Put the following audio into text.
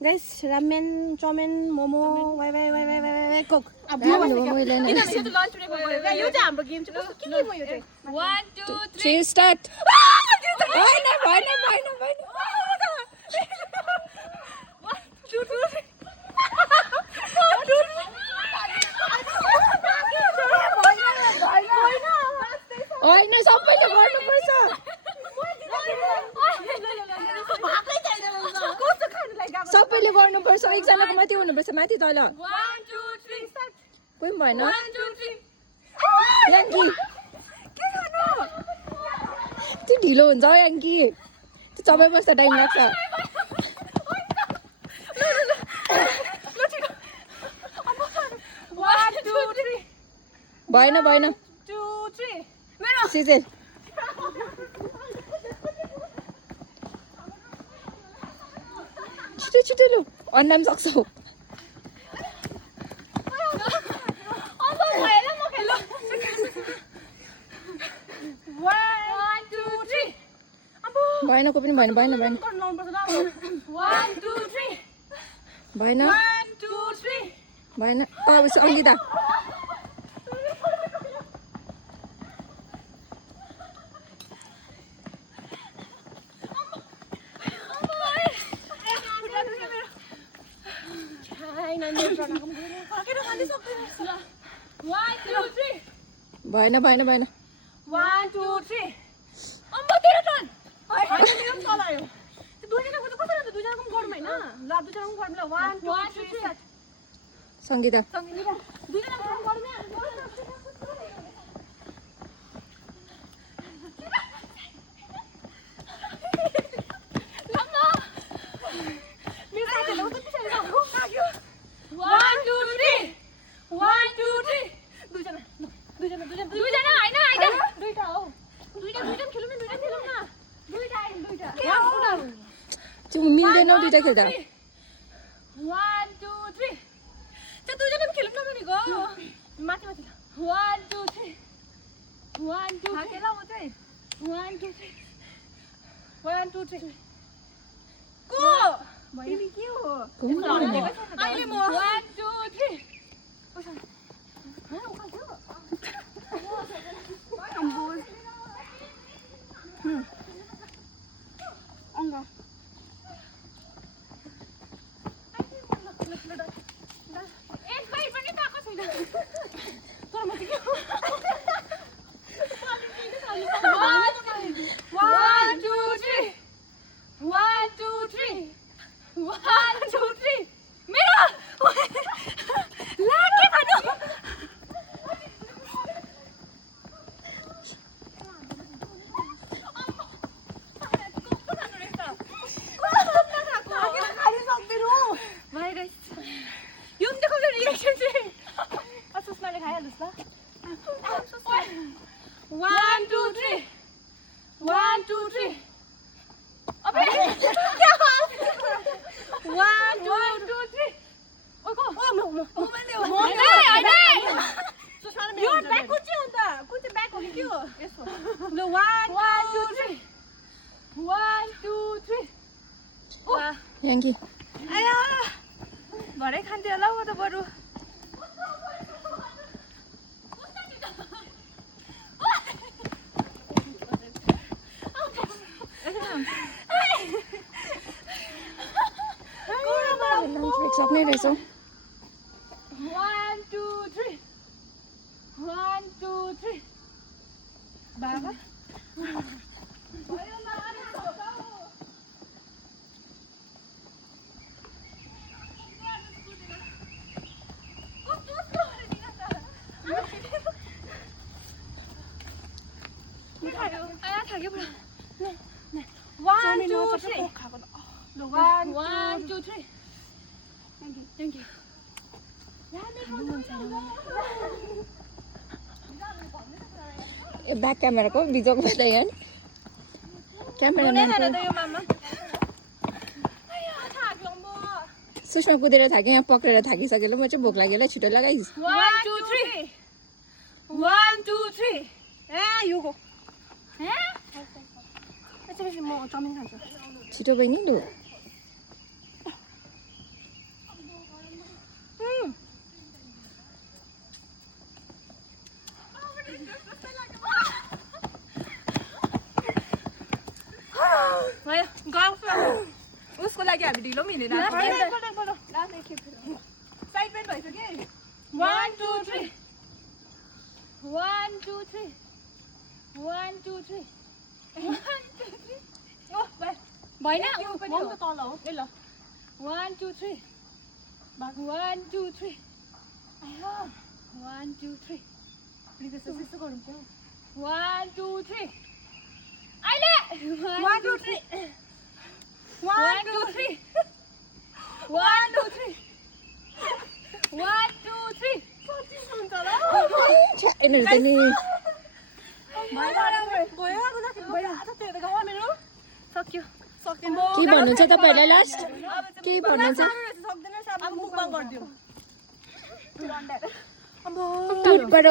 Guys, ramen, chow-mein, momo, why, coke. One, two, Three, start. होइन सबैले गर्नुपर्छ सबैले गर्नुपर्छ एकजनाको मात्रै हुनुपर्छ माथि तल One, two, three, start. कोही पनि भएन One, two, three. याङ्की त्यो ढिलो हुन्छ हौ याङ्की त्यो चबाइ बस्दा टाइम लाग्छ One, two, three. भएन भएन 2, 3. सिजेल छिटो छिटो लु अन्नाम सक्छौ One, two, three. भएन को पनि भएन भएन भएन 1, 2, 3. भएन 1, 2, 3. भएन अङ्गिता One, two, three. भएन भएन भएन 1, 2, 3. अम्मा तेरो टर्न होइन मेरो पनि चलायो त्यो दुईजनाको चाहिँ कसरी हुन्छ दुईजनाको पनि गरौँ होइन ल दुईजनाको पनि गरौँ ल 1, 2, 3 स्टार्ट सङ्गीता दुईजनाको पनि गरौँ है One, two, three. One, two, three. दुईजना होइन होइन दुईटा हो दुईटा खेलौँ न दुईटा त्यो मिल्दैन हौ दुइटा खेल्दा 1, 2, 3. त्यो दुईजना पनि खेलौँ न भनेको माथि 1, 2, 3. 1, 2, 3. 1, 2, 3. 1, 2, 3. को तिमी के हो अहिले म 1, 2, 3. याङ्की भरे खान्थ्यो होला म त बरु सक्ने रहेछौ 1, 2, 3. 1, 2, 3. बाबा One, two, three. 1, 2, 3. Thank you. यो ब्याक क्यामेराको बिजोक बजाइ होइन क्यामेराम्यानको सुषमा कुदेर थाक्यो यहाँ पक्रेर थाकिसकेर म चाहिँ भोक लाग्यो ल छिटो लगाइस् 1, 2, 3. 1, 2, 3. यो गो म चाउमिन खान्छु छिटो बहिनी लु त्यसको लागि हामी ढिलो पनि हिँडेर आएको साइड बेन्ड भइसक्यो 1 2 3 1 2 3 1 2 3 ओ भएन म त तल हो ए ल 1 2 3 1 2 3 आयो 1 2 3 त्यस्तो गरौँ क्या 1 2 3 अहिले 1 2 3 1 2 3 1 2 3 1 2 3 हुन्छ ल यिनीहरू त नि सक्यो के भन्नुहुन्छ तपाईँहरूलाई लास्ट के भन्नुहुन्छ सक्दैन अब मुखमा गरिदिउँ टुटबाट